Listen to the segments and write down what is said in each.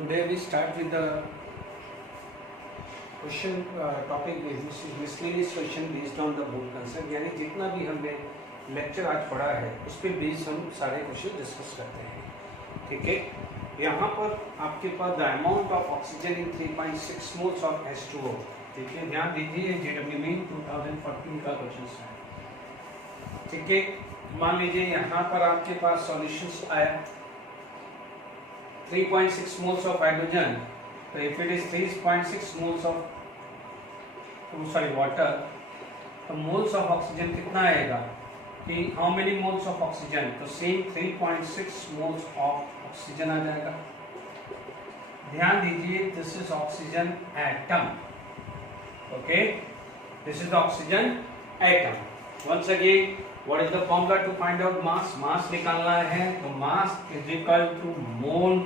Today we start with the question topic is miscellaneous question based on the board concept, यानी जितना भी हमने lecture आज पढ़ा है उस पर बेस हम सारे क्वेश्चन डिस्कस करते हैं। ठीक है, यहाँ पर आपके पास the amount of oxygen in 3.6 moles of H2O। ठीक है, ध्यान दीजिए JW मेन 2014 का क्वेश्चन है। ठीक है, मान लीजिए यहाँ पर आपके पास सॉल्यूशंस आया 3.6 moles of hydrogen, so if it is 3.6 moles of water, तो moles of oxygen कितना आएगा कि how many moles of oxygen, तो same 3.6 moles of oxygen आ जाएगा। ध्यान दीजिए this is oxygen atom, okay, this is the oxygen atom। once again what is the formula to find out mass? mass निकालना है तो mass is equal to mole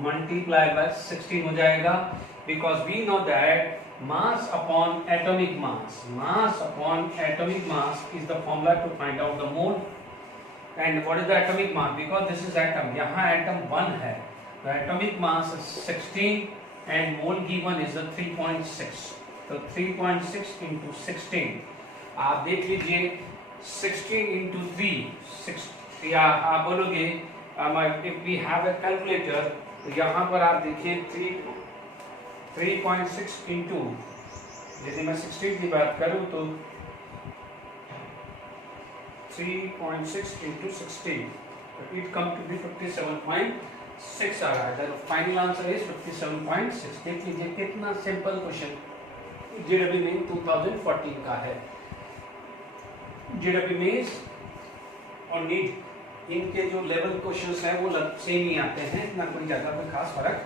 multiply by 16 हो जाएगा, because we know that mass upon atomic mass is the formula to find out the mole। and what is the atomic mass? because this is atom, यहाँ atom 1 है, the atomic mass is 16 and mole given is the 3.6, तो 3.6 into 16 आप देख लीजिए 16 into 3 या आप बोलोगे if we have a calculator, तो यहाँ पर आप देखिए 3.6 इंटू, यदि मैं 16 की बात करूँ तो 3.6 into 16, it come to be 57.6 आ रहा है। Final answer is 57.6। देख लीजिए कितना सिंपल क्वेश्चन JW मेन 2014 का है। JW मेन और नीट इनके जो लेवल क्वेश्चंस हैं वो सेम ही आते हैं, इतना कोई ज़्यादा कोई खास फर्क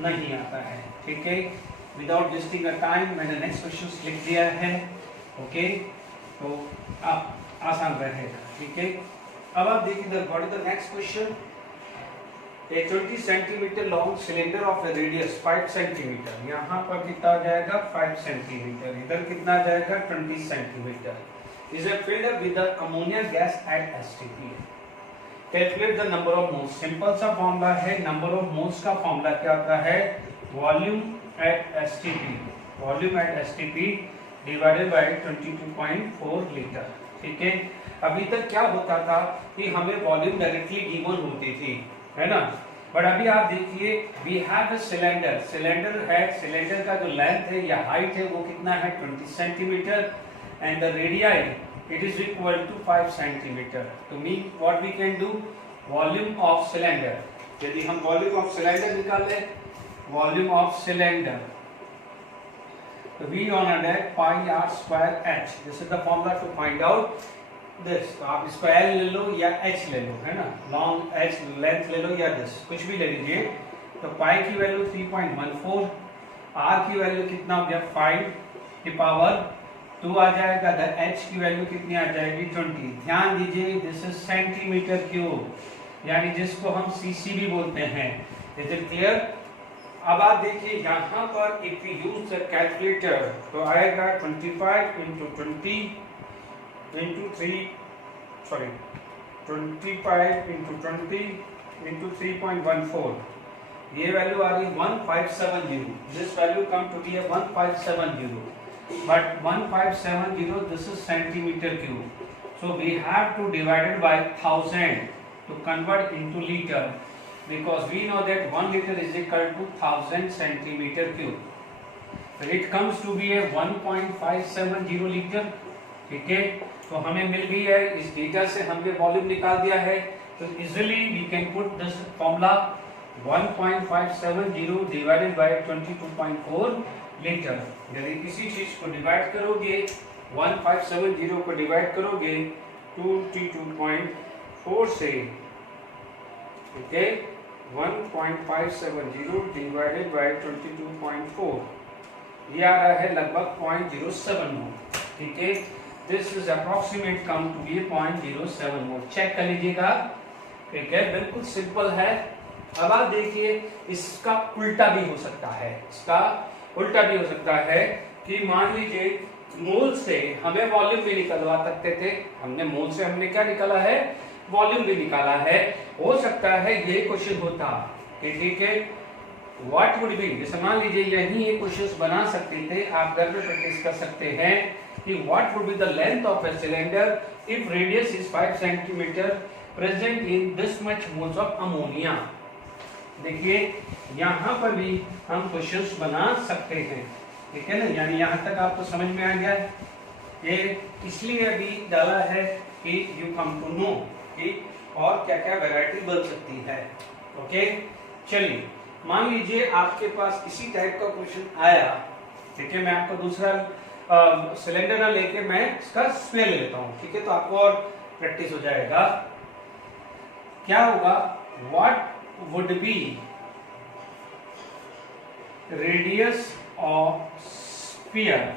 नहीं आता है। ठीक है, विदाउट वेस्टिंग अ टाइम मैंने नेक्स्ट क्वेश्चंस लिख दिया है। ओके, तो आप आसान रहेगा। ठीक है, अब आप देखिए what is the next question. A 20 centimetre long cylinder of A radius 5 centimetre, यहाँ पर कितना आ जाएगा 5 सेंटीमीटर, इधर कितना आ जाएगा 20 centimetre, is a filled up with ammonia gas at STP। Calculate the number of moles. Simple सा फॉर्मूला है, number of moles का फॉर्मूला क्या होता है, volume at STP divided by 22.4 litre. ठीक है, अभी तक क्या होता था कि हमें वॉल्यूम डायरेक्टली गिवन होती थी, है ना, बट अभी आप देखिए वी हैव अ सिलेंडर है, सिलेंडर का जो लेंथ है या हाइट है वो कितना है 20 centimetre and the radii it is equal to 5 centimeter। to mean what we can do, volume of cylinder, यदि हम volume of cylinder निकालें, volume of cylinder, तो V on a deck pi r square h, this is the formula to find out this। तो आप इसको L ले लो या H ले लो, है ना, long H length ले लो या this कुछ भी ले लीजिए। तो pi की वैल्यू 3.14, r की वैल्यू कितना हो गया 5 की पावर 2 आ जाएगा, द h की वैल्यू कितनी आ जाएगी 20। ध्यान दीजिए दिस इज सेंटीमीटर क्यूब, यानी जिसको हम cc भी बोलते हैं। Is it clear? अब आप देखिए यहाँ पर if we use the calculator तो आएगा 25 into 20 into 25 into 20 into 3.14, ये वैल्यू आ रही 1570। This value come to be 1570, but 1570 this is centimeter cube, so we have to divide it by 1000 to convert into liter, because we know that 1 liter is equal to 1000 centimeter cube, so it comes to be a 1.570 liter। ठीक है, तो हमें मिल गई है, इस data से हमने volume निकाल दिया है, तो easily we can put this formula 1.570 divided by 22.4 litre. यदि किसी चीज को डिवाइड करोगे 1570 को डिवाइड करोगे 22.4 से, ठीक है, 1.570 डिवाइडेड बाय 22.4, ये आ रहा है लगभग 0.07 मोल। ठीक है, this is approximate come to be 0.07 mole. Check कर लीजिएगा। ठीक है, बिल्कुल सिंपल है। अब आप देखिए इसका उल्टा भी हो सकता है, इसका उल्टा भी हो सकता है कि मान लीजिए मोल से हमें वॉल्यूम भी निकलवा सकते थे, हमने मोल से हमने क्या निकाला है, वॉल्यूम भी निकाला है। हो सकता है ये क्वेश्चन होता कि ठीक है व्हाट वुड बी, जैसे मान लीजिए यही ये क्वेश्चंस बना सकते थे, आप घर में प्रैक्टिस कर सकते हैं कि what would be the length of a cylinder if radius is 5 centimetre present in this much moles of ammonia. देखिए यहाँ पर भी हम क्वेश्चंस बना सकते हैं, ठीक है ना। यानी यहाँ तक आपको समझ में आ गया है। ये इसलिए अभी डाला है कि यू कम टू नो कि और क्या क्या वैरायटी बन सकती है। ओके, चलिए मान लीजिए आपके पास इसी टाइप का क्वेश्चन आया, ठीक है। मैं आपको दूसरा सिलेंडर ना लेके मैं इसका स्क्वायर ले लेता हूँ, ठीक है, तो आपको और प्रैक्टिस हो जाएगा। क्या होगा, what would B radius of sphere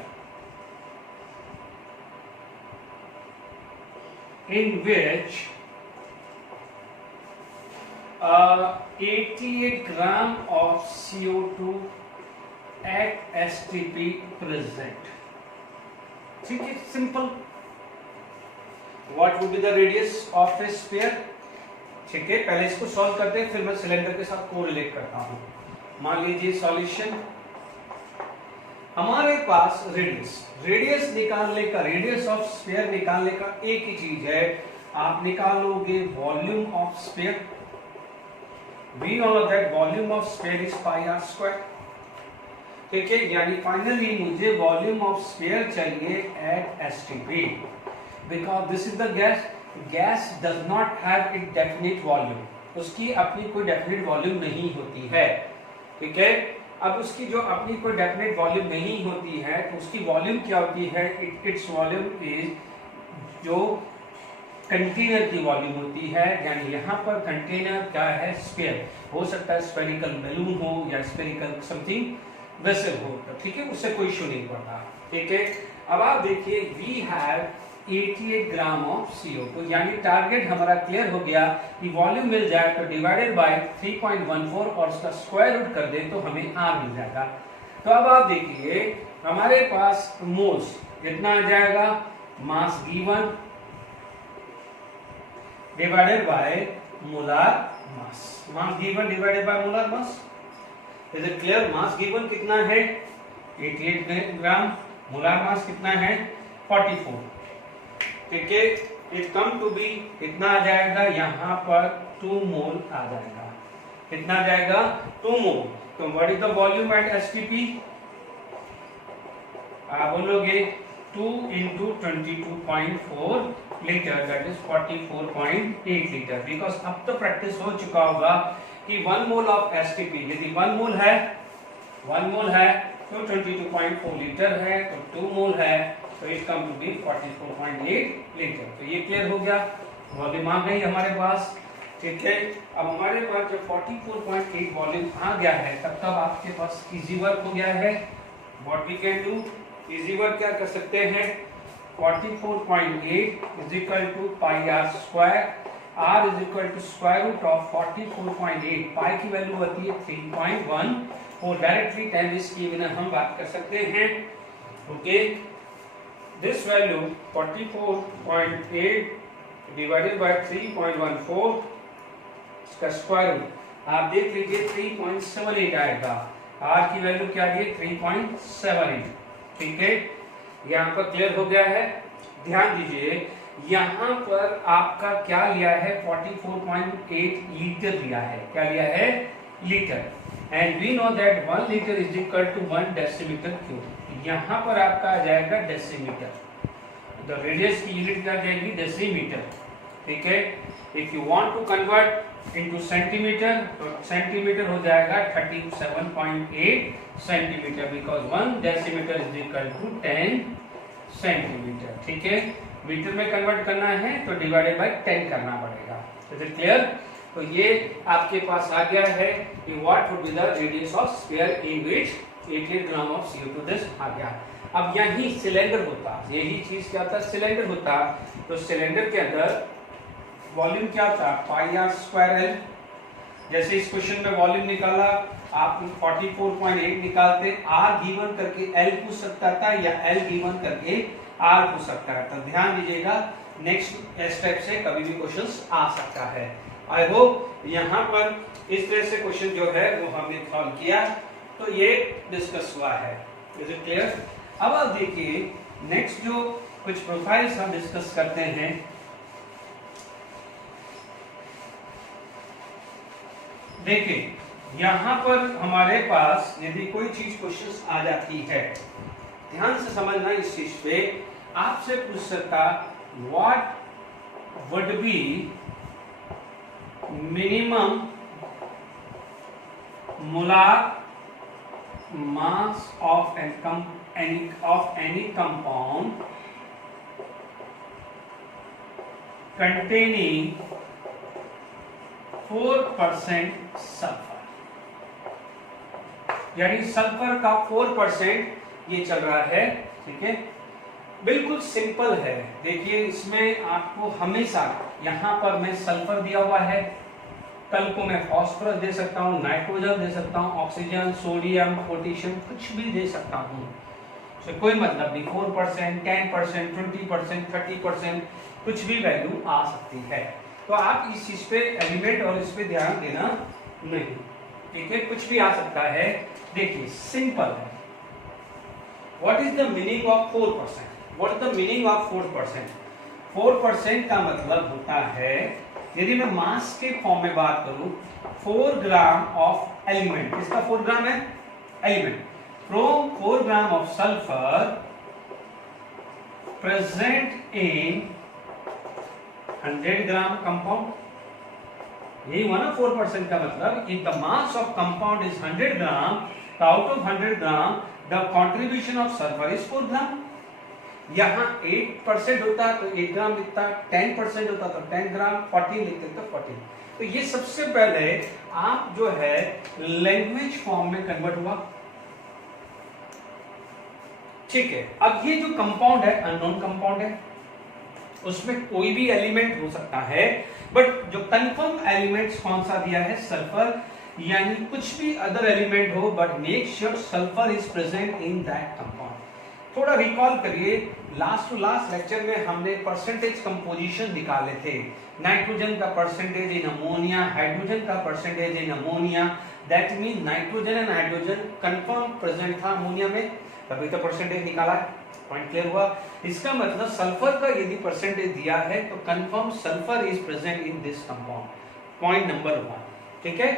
in which 88 gram of CO2 at STP present। ठीक है, simple. What would be the radius of a sphere? ठीक है, पहले इसको सॉल्व करते हैं, फिर मैं सिलेंडर के साथ कोरिलेट करता हूं। मान लीजिए सॉल्यूशन, हमारे पास रेडियस निकालने का, रेडियस ऑफ स्फीयर निकालने का एक ही चीज है, आप निकालोगे volume of sphere. We know that volume of sphere is pi r square, ठीक है। यानी फाइनली मुझे वॉल्यूम ऑफ स्फीयर चाहिए at STP, because this is the gas. Gas does not have it definite volume, उसकी अपनी कोई definite volume नहीं होती है, ठीक है। अब उसकी जो अपनी कोई डेफिनेट वॉल्यूम नहीं होती है तो उसकी वॉल्यूम क्या होती है, इट्स वॉल्यूम इज जो कंटेनर की वॉल्यूम होती है। यानी यहाँ पर कंटेनर क्या है, स्फीयर। हो सकता है स्फेरिकल बैलून हो या स्फेरिकल समथिंग वेसल हो, ठीक है, उससे कोई इशू नहीं पड़ता, ठीक है। अब आप देखिए we have 88 gram of CO2, यानी टारगेट हमारा क्लियर हो गया कि वॉल्यूम मिल जाए तो डिवाइडेड बाय 3.14 और उसका स्क्वायर रूट कर दे तो हमें R मिल जाएगा। तो अब आप देखिए हमारे पास मोल्स कितना आ जाएगा, mass given divided by molar mass, mass given divided by molar mass. Is it clear? Mass given कितना है 88 ग्राम, मोलार मास कितना है 44, ठीक है। इट कम टू बी कितना आ जाएगा, यहाँ पर 2 मोल आ जाएगा। कितना आ जाएगा, 2 मोल। तो what is the volume at STP, आप बोलोगे 2 into 22.4 litre, that is 44.8 litre. Because अब तो प्रैक्टिस हो चुका होगा कि 1 मोल ऑफ एसटीपी, यदि 1 मोल है तो 22.4 लीटर है, तो 2 मोल है तो it come to be 44.8 litre. तो ये क्लियर हो गया, वॉल्यूम आ गई हमारे पास, ठीक है। अब हमारे पास जब 44.8 वॉल्यूम आ गया है तब आपके पास इजी वर्क हो गया है। What we can do, easy work क्या कर सकते हैं, 44.8 is equal to pi r square, r is equal to square root of 44.8, pi की वैल्यू होती है 3.1 और डायरेक्टली टाइम इसकी बिना हम बात कर सकते हैं, okay. This value 44.8 divided by 3.14 इसका स्क्वायर रूट आप देख लीजिए 3.78 आएगा। R की वैल्यू क्या दी, 3.78, ठीक है। यहाँ पर क्लियर हो गया है। ध्यान दीजिए यहाँ पर आपका क्या लिया है, 44.8 लीटर लिया है। क्या लिया है, litre. And we know that 1 litre is equal to 1 decimetre cube. यहाँ पर आपका आ जाएगा डेसीमीटर, तो रेडियस की यूनिट क्या जाएगी, डेसीमीटर, ठीक है। If you want to convert into centimetre तो सेंटीमीटर हो जाएगा 37.8 centimetre, because 1 decimetre is equal to 10 centimetre, ठीक है। मीटर में कन्वर्ट करना है तो डिवाइडेड बाय 10 करना पड़ेगा। Is it clear? तो ये आपके पास आ गया है कि what would be the radius of sphere in which 88 gram of CO2 this आ गया। अब यही सिलेंडर होता, यही चीज क्या था, सिलेंडर होता, तो सिलेंडर के अंदर वॉल्यूम क्या था, पाई आर स्क्वायर एल। जैसे इस क्वेश्चन में वॉल्यूम निकाला, आप 44.8 निकालते, आर गिवन करके एल पूछ सकता था या एल गिवन करके आर पूछ सकता है। तो ध्यान दीजिएगा नेक्स्ट स्टेप से कभी भी क्वेश्चंस आ सकता है। आई होप यहाँ पर इस तरह से क्वेश्चन जो है वो हमने सॉल्व किया, तो ये डिस्कस हुआ है। Is it clear? अब आप देखिए नेक्स्ट जो कुछ प्रोफाइल्स हम डिस्कस करते हैं। देखिए यहां पर हमारे पास यदि कोई चीज क्वेश्चंस आ जाती है, ध्यान से समझना इस चीज पे, आपसे पूछ सकता what would B minimum molar mass of any compound containing 4% sulphur, यानी सल्फर का 4% ये चल रहा है। ठीक है, बिल्कुल सिंपल है। देखिए इसमें आपको हमेशा यहां पर मैं सल्फर दिया हुआ है, कल को मैं फास्फोरस दे सकता हूं, नाइट्रोजन दे सकता हूं, ऑक्सीजन, सोडियम, पोटेशियम, कुछ भी दे सकता हूं, तो कोई मतलब नहीं। 4%, 10%, 20%, 30%, कुछ भी वैल्यू आ सकती है। तो आप इस चीज पे एलिमेंट और इस पे ध्यान देना नहीं। ठीक है, कुछ भी आ सकता है। देखिए सिंपल है। What is the meaning of 4%? What is the meaning of 4%? 4% का मतलब होता है, यदि मैं मास के फॉर्म में बात करूं, 4 ग्राम ऑफ एलिमेंट, इसका 4 ग्राम है element, from 4 gram of sulphur present in 100 gram compound. यही हुआ ना 4% का मतलब, if the mass of compound is 100 gram, out of 100 gram the contribution of sulphur is 4 ग्राम। यहाँ 8% होता तो 1 ग्राम लिखता, 10% होता तो 10 ग्राम, 14 लिखते तो 14। तो ये सबसे पहले आप जो है लैंग्वेज फॉर्म में कन्वर्ट हुआ। ठीक है, अब ये जो कंपाउंड है अननोन कंपाउंड है, उसमें कोई भी एलिमेंट हो सकता है, बट जो कंफर्म एलिमेंट्स कौन सा दिया है, सल्फर, यानी कुछ भी अदर एलिमेंट हो but make sure sulphur is present in that compound. थोड़ा रिकॉल करिए, लास्ट टू लास्ट लेक्चर में हमने परसेंटेज कंपोजिशन निकाले थे। नाइट्रोजन का परसेंटेज इन अमोनिया, हाइड्रोजन का percentage in ammonia, that mean nitrogen and hydrogen confirm present था ammonia में, तभी तो परसेंटेज निकाला। पॉइंट क्लियर हुआ? इसका मतलब सल्फर का यदि परसेंटेज दिया है तो confirm sulphur is present in this compound. Point number 1। ठीक है,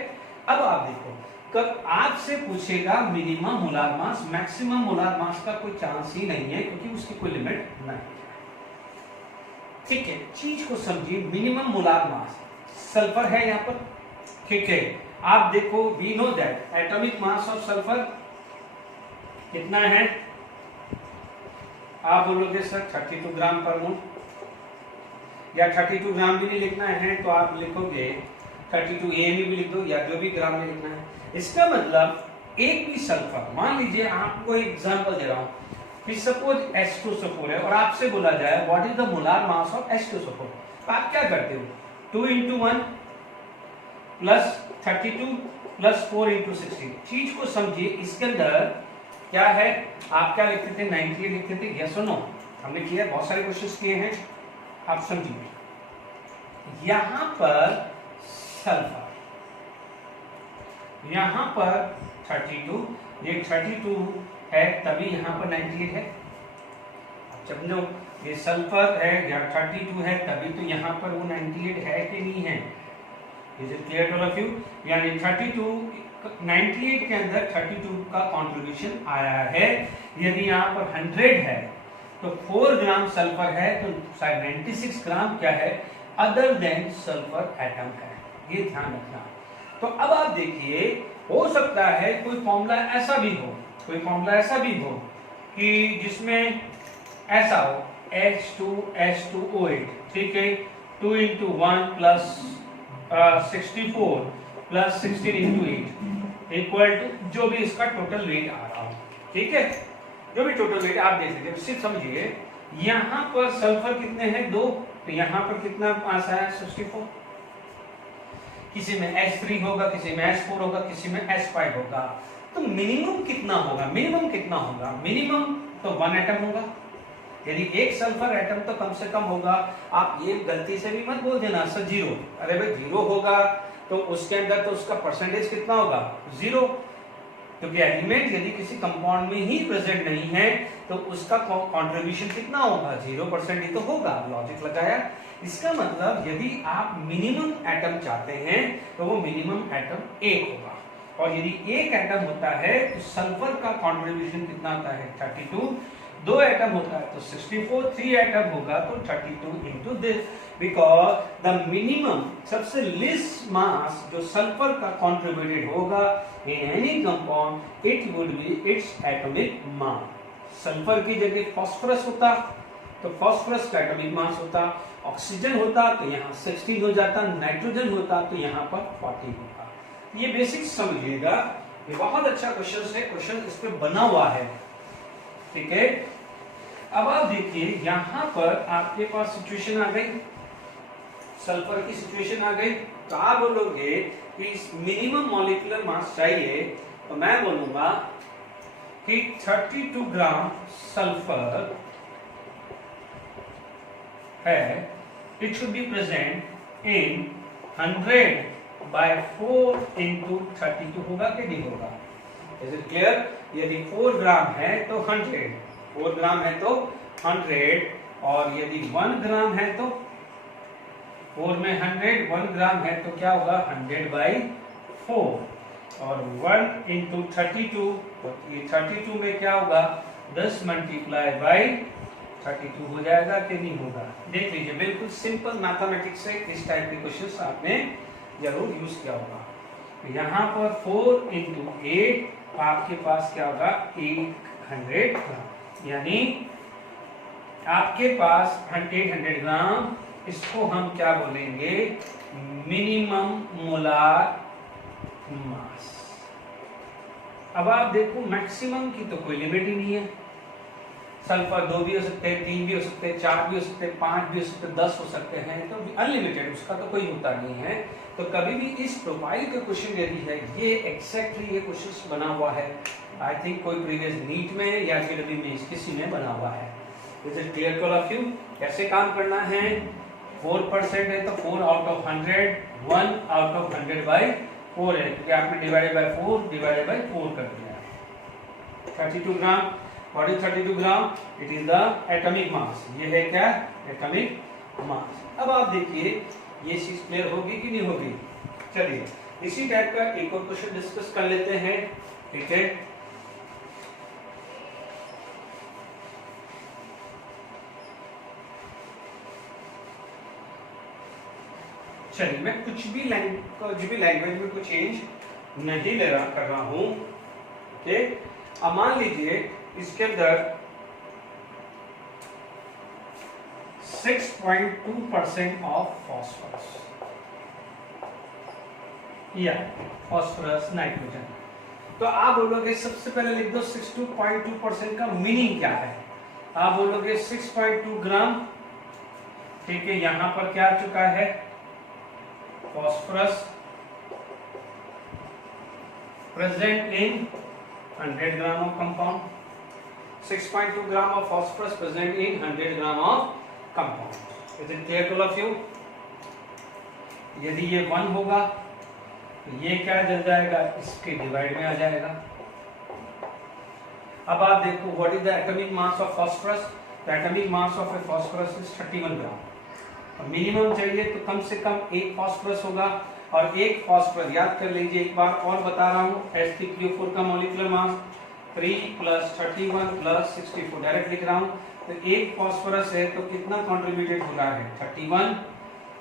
अब आप देखो, कब आपसे पूछेगा minimum molar mass, maximum molar mass का कोई चांस ही नहीं है, क्योंकि उसकी कोई लिमिट नहीं है। ठीक है, चीज को समझिए, मिनिमम मोलार मास सल्फर है यहाँ पर। ठीक है, आप देखो, we know that atomic mass of sulphur कितना है, आप बोलोगे सर 32 ग्राम पर मोल, या 32 ग्राम भी नहीं लिखना है तो आप लिखोगे 32 AMU भी लिख दो, या जो भी ग्राम में लिखना है। इसका मतलब एक भी सल्फर, मान लीजिए आपको एक एग्जांपल दे रहा हूं कि सपोज H2SO4 है और आपसे बोला जाए what is the molar mass of H2SO4, तो आप क्या करते हो, 2 into 1 प्लस 32 प्लस 4 into 16। चीज को समझिए, इसके अंदर क्या है, आप क्या लिखते थे, 98 लिखते थे, यस और नो, हमने किया, बहुत सारे क्वेश्चंस किए हैं। आप समझिए, यहां पर सल्फर, यहां पर 32, ये 32 है तभी यहां पर 98 है। जब जो ये सल्फर है या 32 है तभी तो यहां पर वो 98 है कि नहीं है। Is it clear to all of you? यानी 98 के अंदर 32 का कंट्रीब्यूशन आया है। यदि यहाँ पर 100 है तो 4 ग्राम सल्फर है, तो 96 ग्राम क्या है, अदर देन सल्फर एटम है। ये ध्यान रखना। तो अब आप देखिए, हो सकता है कोई फॉर्मूला ऐसा भी हो, कोई फॉर्मूला ऐसा भी हो कि जिसमें ऐसा हो H2SO8, ठीक है, 2 into 1 plus 64 plus 16 into 8 equal to जो भी इसका टोटल वेट आ रहा हो। ठीक है, जो भी टोटल वेट आप देख लीजिए। सिर्फ समझिए, यहां पर सल्फर कितने हैं, 2, तो यहां पर कितना पास आया, 64। किसी में H3 होगा, किसी में H4 होगा, किसी में H5 होगा। तो मिनिमम कितना होगा, मिनिमम कितना होगा, मिनिमम तो 1 एटम होगा। यदि एक सल्फर एटम तो कम से कम होगा। आप ये गलती से भी मत बोल देना सर जीरो, अरे भाई जीरो होगा तो उसके अंदर तो उसका परसेंटेज कितना होगा, जीरो, क्योंकि एलिमेंट यदि किसी कंपाउंड में ही प्रेजेंट नहीं है तो उसका कंट्रीब्यूशन कितना होगा, 0% ही तो होगा। लॉजिक लगाया। इसका मतलब यदि आप मिनिमम एटम चाहते हैं तो वो मिनिमम एटम एक होगा, और यदि एक एटम होता है तो सल्फर का कंट्रीब्यूशन कितना आता है, 32। दो एटम होता है तो 64, 3 एटम होगा तो 32 into this, because the minimum सबसे least mass जो सल्फर का contributed होगा in any compound, it would be its atomic mass। Sulphur की जगह फास्फोरस होता तो फास्फोरस का एटॉमिक मास होता, ऑक्सीजन होता तो यहाँ 16 हो जाता, नाइट्रोजन होता तो यहाँ पर 40 होता। ये बेसिक समझिएगा, ये बहुत अच्छा क्वेश्चन है, क्वेश्चन इस पे बना हुआ है, ठीक है। अब आप देखिए यहाँ पर आपके पास सिचुएशन आ गई, सल्फर की सिचुएशन आ गई, तो आप बोलोगे कि मिनिमम मॉलिक्यूलर मास चाहिए, तो मैं बोलूंगा कि 32 ग्राम सल्फर है, it should be present in 100/4 into 32 होगा कि नहीं होगा, इज इट क्लियर। यदि 4 ग्राम है तो 100, 4 ग्राम है तो 100, और यदि 1 ग्राम है तो 4 में 100, 1 ग्राम है तो क्या होगा 100/4, और 1 into 32, तो ये 32 में क्या होगा 10 मल्टीप्लाई बाई 32 हो जाएगा कि नहीं होगा। देख लीजिए, बिल्कुल सिंपल मैथमेटिक्स से इस टाइप के क्वेश्चंस आपने जरूर यूज किया होगा। यहाँ पर 4 into 8 आपके पास क्या होगा 800 ग्राम, यानी आपके पास 800 ग्राम, इसको हम क्या बोलेंगे, मिनिमम मोलार मास। अब आप देखो मैक्सिमम की तो कोई लिमिट ही नहीं है, सल्फर 2 भी हो सकते हैं, 3 भी हो सकते हैं, 4 भी हो सकते हैं, 5 भी हो सकते हैं, 10 हो सकते हैं, तो अनलिमिटेड, उसका तो कोई होता नहीं है। तो कभी भी इस प्रोफाइल का क्वेश्चन यदि है, ये एग्जैक्टली ये क्वेश्चन बना हुआ है, आई थिंक कोई प्रीवियस नीट में या फिर अभी में किसी में बना हुआ है। Is it clear to all of you. कैसे काम करना है, 4% है तो 4 आउट ऑफ 100, 1 आउट ऑफ 100/4 है, क्योंकि आपने डिवाइडेड बाय 4 कर दिया। 32 gram, what is 32 gram, it is the atomic mass, ये है क्या एटॉमिक मास। अब आप देखिए ये चीज क्लियर होगी कि नहीं होगी। चलिए इसी टाइप का एक और क्वेश्चन डिस्कस कर लेते हैं, ठीक है। चलिए मैं कुछ भी लैंग्वेज में कुछ चेंज नहीं कर रहा हूं, ठीक। अब मान लीजिए इसके अंदर 6.2% ऑफ फॉस्फोरस या फॉस्फोरस नाइट्रोजन, तो आप बोलोगे सबसे पहले लिख दो 62.2% का मीनिंग क्या है। आप बोलोगे 6.2 ग्राम, ठीक है। यहां पर क्या आ चुका है phosphorus present in 100 gram of compound, 6.2 gram of phosphorus present in 100 gram of compound. Is it clear to all of you. यदि ये 1 होगा तो ये क्या जल जाएगा, इसके डिवाइड में आ जाएगा। अब आप देखो what is the atomic mass of phosphorus, the atomic mass of A phosphorus is 31 gram. Minimum चाहिए तो कम से कम एक phosphorus होगा, और एक फॉस्फोरस याद कर लीजिए, एक बार और बता रहा हूँ, Sp3O4 का मॉलिक्यूलर मास 3 + 31 + 64, डायरेक्ट लिख रहा हूँ। तो एक फॉस्फोरस है तो कितना कंट्रीब्यूटेड हो रहा है 31,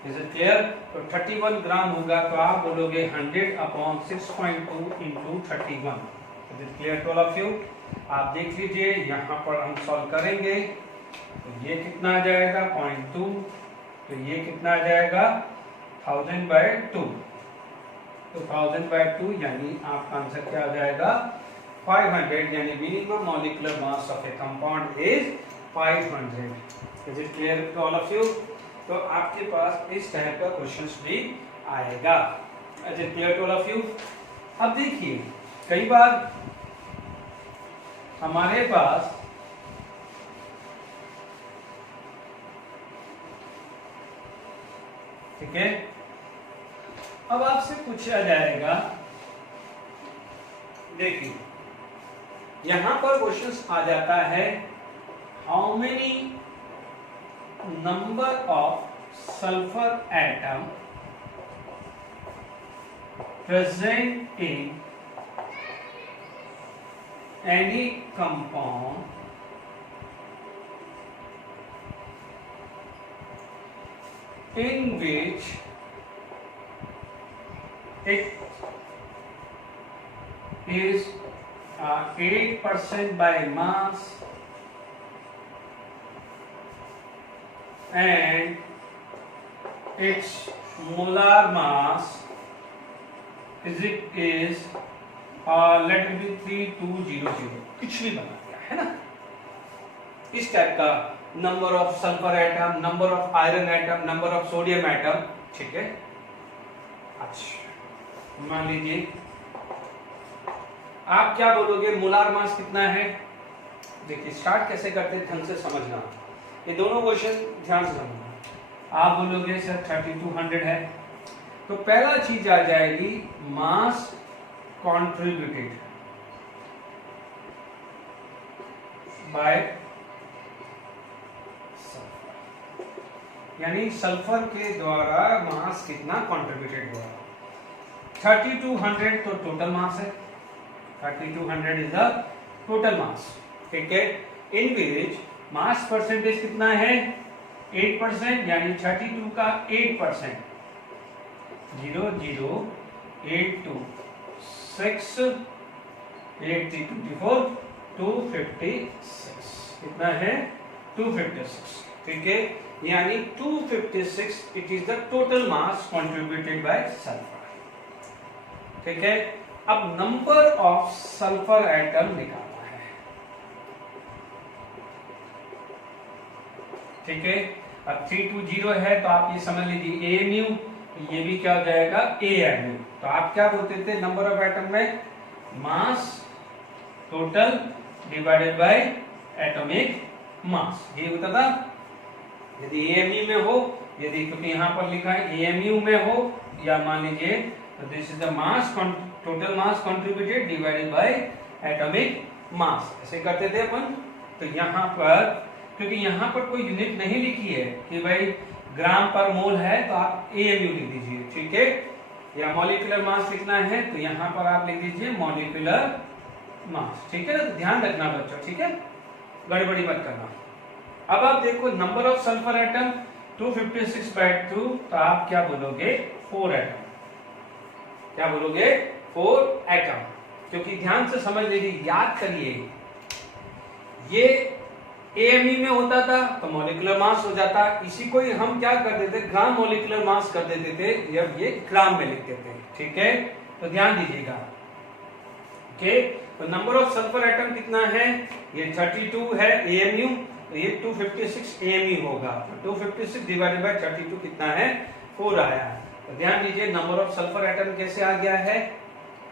इज इट क्लियर। तो 31 ग्राम होगा, तो आप बोलोगे 100/6.2 × 31, is it clear to all of you. आप देख लीजिए यहाँ पर हम सॉल्व करेंगे, तो ये कितना आ जाएगा 0.2, तो ये कितना आ जाएगा 1000/2, तो 1000/2 यानी आपका आंसर क्या आ जाएगा 500, यानी minimum molecular mass of a compound is 500। Is it clear to all of you. तो आपके पास इस टाइप का क्वेश्चंस भी आएगा। Is it clear to all of you. अब देखिए कई बार हमारे पास ठीक है। अब आपसे पूछा जाएगा, देखिए यहां पर क्वेश्चन आ जाता है, how many number of sulphur atom present in any compound in which it is 8% by mass and its molar mass is let be 3200, कुछ भी बना दिया है ना, इस टाइप का number of sulphur atom, number of iron atom, number of sodium atom, ठीक है। अच्छा मान लीजिए आप क्या बोलोगे, मोलार मास कितना है। देखिए स्टार्ट कैसे करते हैं ढंग से समझना, ये दोनों क्वेश्चन ध्यान से समझना। आप बोलोगे सर 3200 है, तो पहला चीज आ जाएगी मास contributed by सल्फर, यानी सल्फर के द्वारा मास कितना कंट्रीब्यूटेड हुआ। 3200 तो टोटल मास है, 3200 इज द टोटल मास, ठीक है। इन विच मास परसेंटेज कितना है 8%, यानी 32 का 8%, 0.082 6 8 24 256, कितना है 256, ठीक है। यानी 256 it is the total mass contributed bye sulphur, ठीक है। अब नंबर ऑफ सल्फर एटम निकालना है, ठीक है। अब 320 है तो आप ये समझ लीजिए AMU, ये भी क्या हो जाएगा AMU। तो आप क्या बोलते थे नंबर ऑफ एटम में, mass total divided by atomic mass, ये होता था। यदि AMU में हो, यदि क्योंकि यहाँ पर लिखा है AMU में हो, या मान लीजिए तो this is the mass total mass contributed divided by atomic mass, ऐसे करते थे अपन। तो यहाँ पर क्योंकि यहाँ पर कोई यूनिट नहीं लिखी है कि भाई ग्राम पर मोल है, तो आप AMU लिख दीजिए, ठीक है। या मॉलिक्यूलर मास लिखना है तो यहाँ पर आप लिख दीजिए मॉलिक्यूलर मास, ठीक है ना। तो ध्यान रखना बच्चों, ठीक है, गड़बड़ी मत करना। अब आप देखो नंबर ऑफ सल्फर एटम 256/2, तो आप क्या बोलोगे 4 एटम, क्या बोलोगे 4 एटम, क्योंकि ध्यान से समझ लीजिए, याद करिए ये AMU में होता था तो मॉलिक्यूलर मास हो जाता, इसी को ही हम क्या कर देते ग्राम मॉलिक्यूलर मास कर देते थे, जब ये ग्राम में लिखते थे, ठीक है। तो ध्यान दीजिएगा, ओके। तो नंबर ऑफ सल्फर एटम कितना है, ये 32 है AMU, तो ये 256 AMU होगा। तो 256 डिवाइडेड बाय 32 कितना है 4 आया। तो ध्यान दीजिए नंबर ऑफ सल्फर एटम कैसे आ गया है,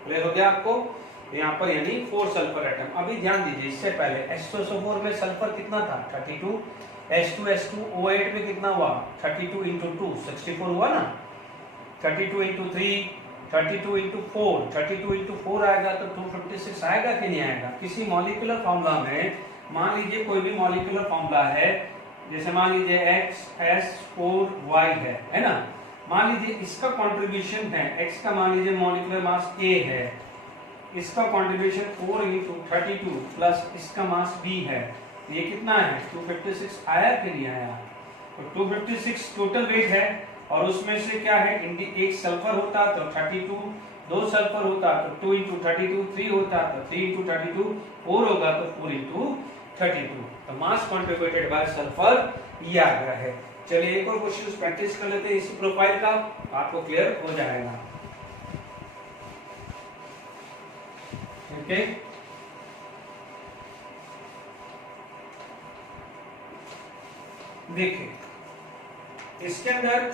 क्लियर हो गया आपको। यहाँ पर यानी 4 सल्फर एटम। अभी ध्यान दीजिए इससे पहले H2SO4 में सल्फर कितना था 32, H2SO8 में कितना हुआ 32 × 2 64 हुआ ना, 32 × 3 32 × 4 32 × 4 आएगा तो 256 आएगा कि नहीं आएगा। किसी मॉलिक्यूलर फॉर्मूला में मान लीजिए कोई भी मॉलिक्यूलर फॉर्मूला है, जैसे मान लीजिए XS4Y है ना, मान लीजिए इसका कंट्रीब्यूशन है, X का मान लीजिए मॉलिक्यूलर मास A है, इसका कंट्रीब्यूशन 4 × 32 प्लस इसका मास B है, ये कितना है 256 आया कि नहीं आया। तो 256 टोटल वेट है और उसमें से क्या है एक सल्फर होता तो 32, 2 सल्फर होता तो 2 × 32 3 होता तो 3 × 32 4 होगा तो 4 × 32। तो मास कंट्रीब्यूटेड बाय सल्फर ये आ गया है। चलिए एक और क्वेश्चन प्रैक्टिस कर लेते हैं इसी प्रोफाइल का, आपको क्लियर हो जाएगा, ओके। देखिए इसके अंदर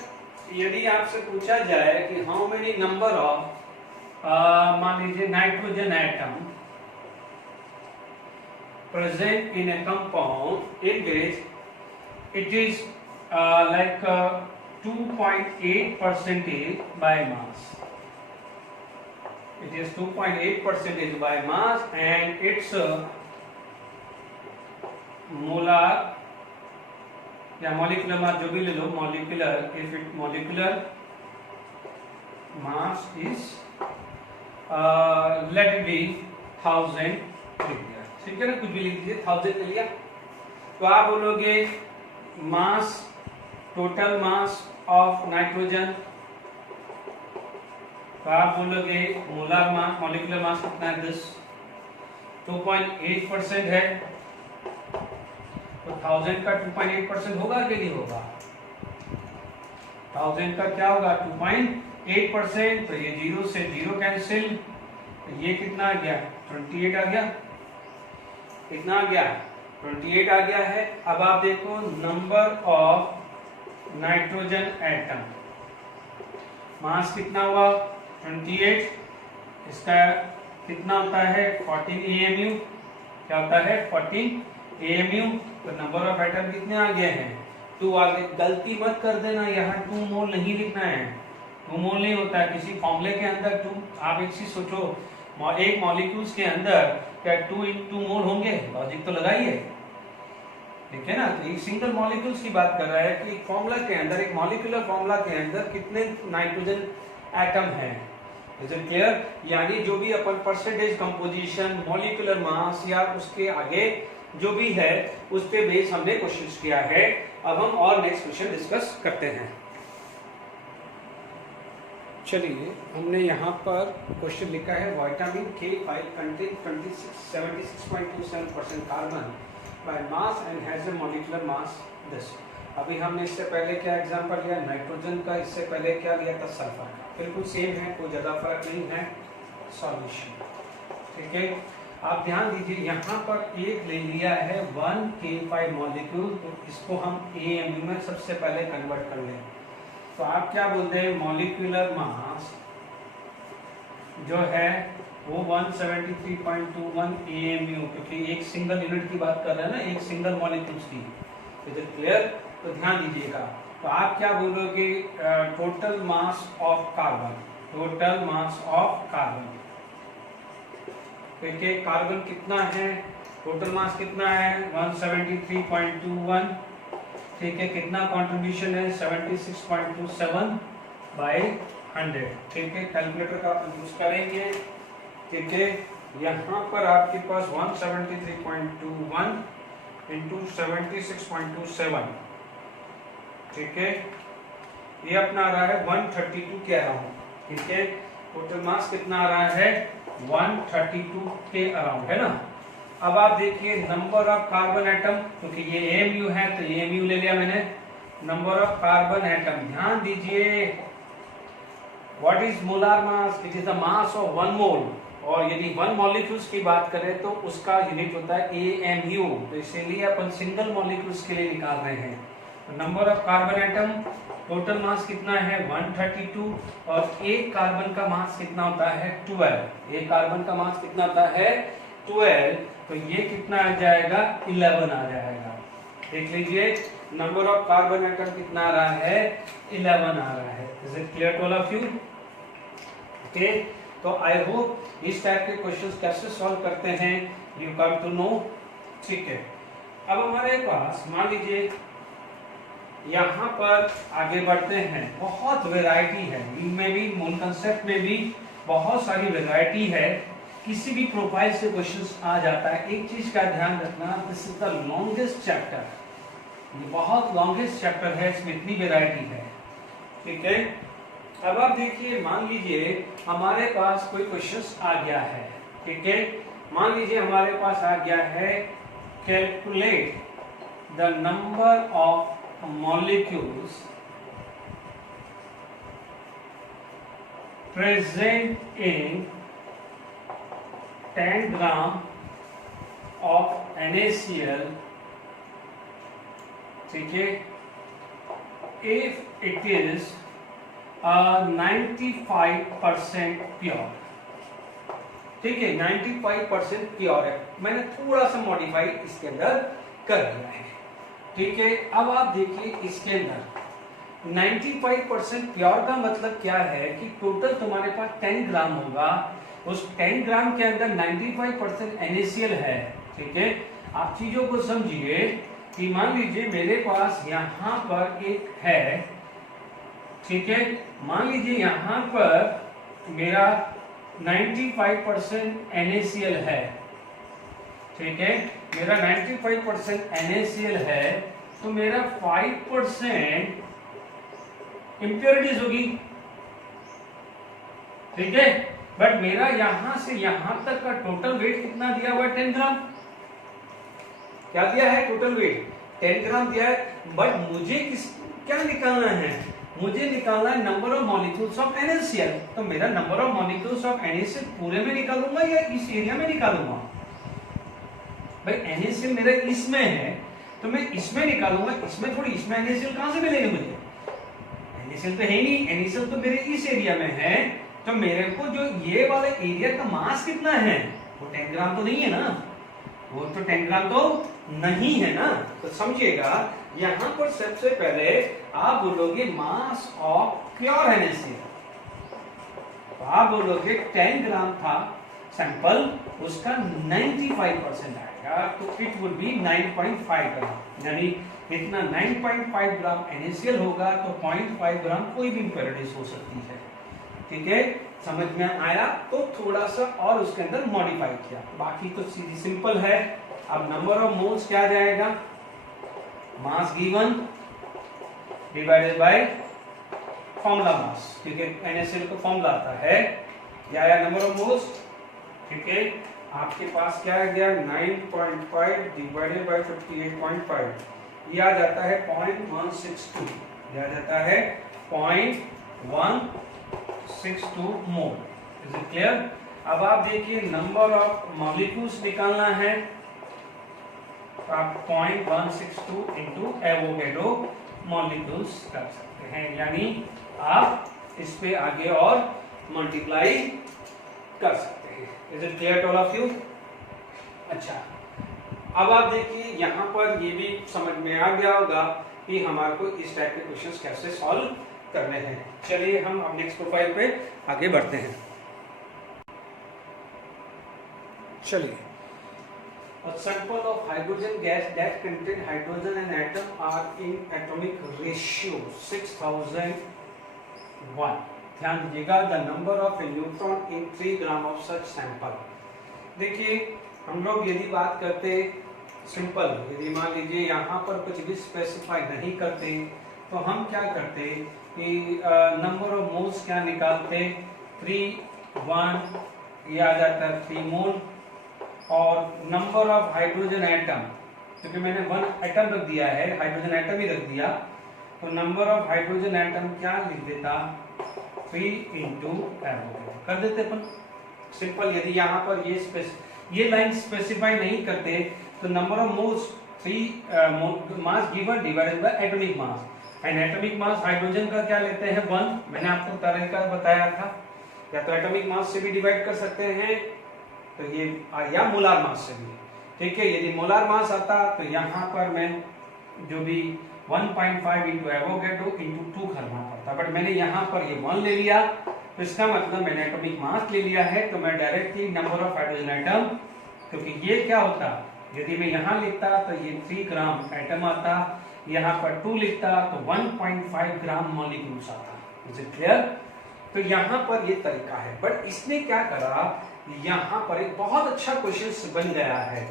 यदि आपसे पूछा जाए कि हाउ मेनी नंबर ऑफ मान लीजिए nitrogen atom present in A compound in which it is like 2.8% by mass. It is 2.8% by mass and its molar या molecular mass जो भी ले लो, molecular, if it molecular mass is let it be 1000 लिख दिया, ठीक है ना, कुछ भी लिख दीजिए, 1000 ले लिया, तो आप बोलोगे मास, टोटल मास ऑफ नाइट्रोजन, तो आप बोलोगे मोलर मास, मॉलिक्यूलर मास कितना है, 10, 2.8% है, तो 1000 का 2.8% होगा कि नहीं होगा, 1000 का क्या होगा 2.8%, तो ये 0 से 0 कैंसिल, तो ये कितना आ गया 28 आ गया, कितना आ गया 28 आ गया है। अब आप देखो नंबर ऑफ नाइट्रोजन एटम, मास कितना हुआ 28, इसका कितना होता है 14 AMU, क्या होता है 14 AMU, तो नंबर ऑफ एटम कितने आ गए हैं 2 आ गए। गलती मत कर देना, यहाँ 2 मोल नहीं लिखना है, 2 मोल नहीं होता है किसी फॉर्मूले के अंदर 2। आप एक चीज सोचो, एक मॉलिक्यूल्स के अंदर क्या 2 मोल होंगे, लॉजिक तो लगाइए, ठीक है ना। तो एक सिंगल मॉलिक्यूल्स की बात कर रहा है कि एक फॉर्मूला के अंदर, एक मॉलिक्यूलर फॉर्मूला के अंदर कितने नाइट्रोजन एटम हैं, इज इट क्लियर। यानी जो भी अपन परसेंटेज कंपोजिशन, मॉलिक्यूलर मास या उसके आगे जो भी है उस पे बेस हमने क्वेश्चन किया है। अब हम और नेक्स्ट क्वेश्चन डिस्कस करते हैं। चलिए, हमने यहाँ पर क्वेश्चन लिखा है vitamin K5 contain 76.27% carbon by mass and has a molecular mass 10। अभी हमने इससे पहले क्या एग्जांपल लिया नाइट्रोजन का, इससे पहले क्या लिया था सल्फर का, बिल्कुल सेम है, कोई ज़्यादा फर्क नहीं है। सॉल्यूशन, ठीक है। आप ध्यान दीजिए, यहाँ पर एक ले लिया है 1K5 मॉलिक्यूल, तो इसको हम AMU में सबसे पहले कन्वर्ट कर लें, तो आप क्या बोलते हैं मॉलिक्यूलर मास जो है वो 173.21 AMU, क्योंकि एक सिंगल यूनिट की बात कर रहे हैं ना, एक सिंगल मॉलिक्यूल्स की, इज इट क्लियर। तो ध्यान दीजिएगा, तो आप क्या बोलोगे total mass of carbon, total mass of carbon, ठीक है। कार्बन कितना है, टोटल मास कितना है 173.21, ठीक है। कितना कंट्रीब्यूशन है 76.27 बाय 100, ठीक है। कैलकुलेटर का यूज करेंगे, ठीक है। यहाँ पर आपके पास 173.21 इंटू 76.27, ठीक है, ये अपना आ रहा है 132 कह रहा हूँ, ठीक है। टोटल मास कितना आ रहा है 132 के अराउंड, है ना। अब आप देखिए नंबर ऑफ कार्बन एटम, क्योंकि ये AMU है तो AMU ले लिया मैंने, नंबर ऑफ कार्बन एटम, ध्यान दीजिए what is molar mass, it is the mass of 1 मोल, और यदि 1 मॉलिक्यूल्स की बात करें तो उसका यूनिट होता है AMU, तो इसीलिए अपन सिंगल मॉलिक्यूल्स के लिए निकाल रहे हैं। Number of carbon atom, total mass कितना है 132, और एक कार्बन का मास कितना होता है 12, एक कार्बन का मास कितना होता है 12, तो ये कितना आ जाएगा 11 आ जाएगा। देख लीजिए नंबर ऑफ कार्बन एटम कितना आ रहा है 11 आ रहा है। Is it clear to all of you? Okay, तो आई होप इस टाइप के क्वेश्चंस कैसे सॉल्व करते हैं यू कम टू नो, ठीक है। अब हमारे पास मान लीजिए यहाँ पर आगे बढ़ते हैं, बहुत वैरायटी है इनमें भी, मूल कंसेप्ट में भी बहुत सारी वैरायटी है, किसी भी प्रोफाइल से क्वेश्चंस आ जाता है। एक चीज का ध्यान रखना, this is the longest chapter, ये बहुत लॉन्गेस्ट चैप्टर है, इसमें इतनी वैरायटी है, ठीक है। अब आप देखिए, मान लीजिए हमारे पास कोई क्वेश्चंस आ गया है, ठीक है। मान लीजिए हमारे पास आ गया है calculate the number of molecules present in 10 gram of NaCl, ठीक है, if it is 95% प्योर, ठीक है, 95% प्योर है, मैंने थोड़ा सा मॉडिफाई इसके अंदर कर दिया है, ठीक है। अब आप देखिए इसके अंदर 95% प्योर का मतलब क्या है कि टोटल तुम्हारे पास 10 ग्राम होगा, उस 10 ग्राम के अंदर 95% NaCl है। ठीक है, आप चीजों को समझिए कि मान लीजिए मेरे पास यहां पर एक है, ठीक है, मान लीजिए यहां पर मेरा 95% NaCl है, ठीक है, मेरा 95% NaCl है, तो मेरा 5% इंप्योरिटीज होगी। ठीक है, बट मेरा यहां से यहां तक का टोटल वेट कितना दिया हुआ है? 10 ग्राम। क्या दिया है? टोटल वेट 10 ग्राम दिया है, बट मुझे क्या निकालना है? मुझे निकालना है number of molecules of NaCl। तो मेरा number of molecules of NaCl पूरे में निकालूंगा या इस एरिया में निकालूंगा? भाई NaCl मेरा इसमें है तो मैं इसमें निकालूंगा, इसमें थोड़ी, इसमें NaCl कहां से मिलेगा मुझे? NaCl तो है नहीं, NaCl तो मेरे इस एरिया में है, तो मेरे को जो ये वाले एरिया का मास कितना है? वो 10 ग्राम तो नहीं है ना, वो तो 10 ग्राम तो नहीं है ना। तो समझिएगा यहां पर सबसे पहले आप बोलोगे मास ऑफ प्योर NaCl, तो आप बोलोगे 10 ग्राम था सैंपल, उसका 95% आएगा, तो इट वुड बी 9.5 ग्राम, यानी इतना 9.5 ग्राम NaCl होगा, तो 0.5 ग्राम कोई भी इंप्योरिटीज हो सकती है। ठीक है, समझ में आया? तो थोड़ा सा और उसके अंदर मॉडिफाई किया, बाकी तो सीधी सिंपल है। अब नंबर ऑफ मोल्स क्या जाएगा? Mass given divided by formula mass, ठीक है, NaCl का फॉर्मूला आता है, या नंबर ऑफ मोल्स। ठीक है, आपके पास क्या आ गया? 9.5 डिवाइडेड बाय 58.5, ये आ जाता है 0.162, ये आ जाता है 0.162 मोल। Is it clear? अब आप देखिए नंबर ऑफ मॉलिक्यूल्स निकालना है, तो आप 0.162 इंटू एवोगैड्रो मॉलिक्यूल्स कर सकते हैं, यानी आप इस पे आगे और मल्टीप्लाई कर सकते हैं। Is it clear to all of you? अच्छा, अब आप देखिए यहां पर ये भी समझ में आ गया होगा कि हमारे को इस टाइप के क्वेश्चंस कैसे सॉल्व करने हैं। चलिए हम अब नेक्स्ट प्रोफाइल पे आगे बढ़ते हैं। चलिए, a sample of hydrogen gas that contain hydrogen and atom are in atomic ratio 6001. ध्यान दीजिएगा, the number of neutron in 3 gram of such sample। देखिए हम लोग यदि बात करते सिंपल, यदि मान लीजिए यहाँ पर कुछ भी स्पेसिफाई नहीं करते, तो हम क्या करते कि नंबर ऑफ मोल्स क्या निकालते? 3 1, ये आ जाता है 3 मोल, और नंबर ऑफ हाइड्रोजन एटम, क्योंकि मैंने 1 एटम रख दिया है, हाइड्रोजन एटम ही रख दिया, तो नंबर ऑफ हाइड्रोजन एटम क्या लिख देता? 3 इंटू एवोगैड्रो कर देते अपन सिंपल। यदि यहाँ पर ये लाइन स्पेसिफाई नहीं करते तो number of moles 3 mass given divided by atomic mass, and atomic mass hydrogen का क्या लेते हैं? 1। मैंने आपको तरीका बताया था, या तो एटॉमिक मास से भी डिवाइड कर सकते हैं, तो ये या मोलार मास से भी। ठीक है, यदि मोलार मास आता तो यहाँ पर मैं जो भी 1.5 इंटू एवोगैड्रो इंटू 2 करना पड़ता, बट मैंने यहाँ पर ये 1 ले लिया, तो इसका मतलब मैंने एटॉमिक मास ले लिया है, तो मैं directly number of hydrogen atom, क्योंकि ये क्या होता, यदि मैं यहाँ लिखता तो ये 3 ग्राम एटम आता, यहाँ पर 2 लिखता तो 1.5 ग्राम मॉलिक्यूल्स आता। Is it clear? तो यहाँ पर ये तरीका है, बट इसने क्या करा, यहाँ पर एक बहुत अच्छा क्वेश्चन बन गया है,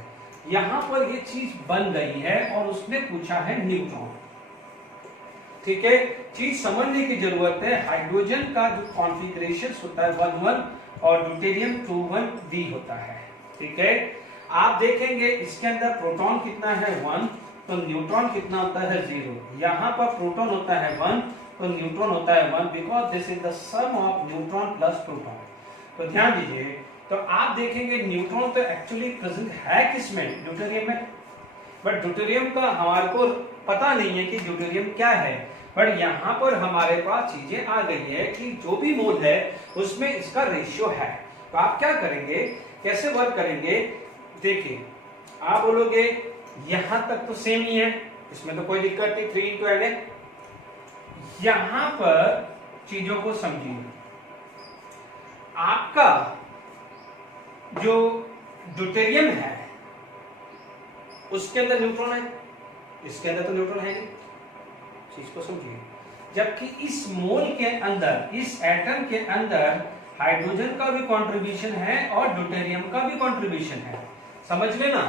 यहाँ पर ये चीज बन गई है, और उसने पूछा है न्यूट्रॉन। ठीक है, चीज समझने की जरूरत है। हाइड्रोजन का जो कॉन्फ़िगरेशन होता है 1,1 और ड्यूटेरियम 2,1D होता है। ठीक है, आप देखेंगे इसके अंदर प्रोटॉन कितना है? 1, तो न्यूट्रॉन कितना होता है? 0। यहाँ पर प्रोटॉन होता है 1, तो न्यूट्रॉन होता है 1, because this is the sum of neutron plus proton. तो ध्यान दीजिए, तो आप देखेंगे न्यूट्रॉन तो एक्चुअली प्रेजेंट है किसमें? ड्यूटेरियम में, बट ड्यूटेरियम का हमारे को पता नहीं है कि ड्यूटेरियम क्या है, बट यहाँ पर हमारे पास चीजें आ गई है कि जो भी मोल है उसमें इसका रेशियो है। तो आप क्या करेंगे, कैसे वर्क करेंगे? देखिए, आप बोलोगे यहां तक तो सेम ही है, इसमें तो कोई दिक्कत नहीं, 3 इंटू Na, यहां पर चीजों को समझिए। आपका जो ड्यूटेरियम है उसके अंदर न्यूट्रॉन है, इसके अंदर तो न्यूट्रॉन है नहीं, चीज को समझिए। जबकि इस मोल के अंदर, इस एटम के अंदर हाइड्रोजन का भी कंट्रीब्यूशन है और ड्यूटेरियम का भी कंट्रीब्यूशन है। समझ लेना,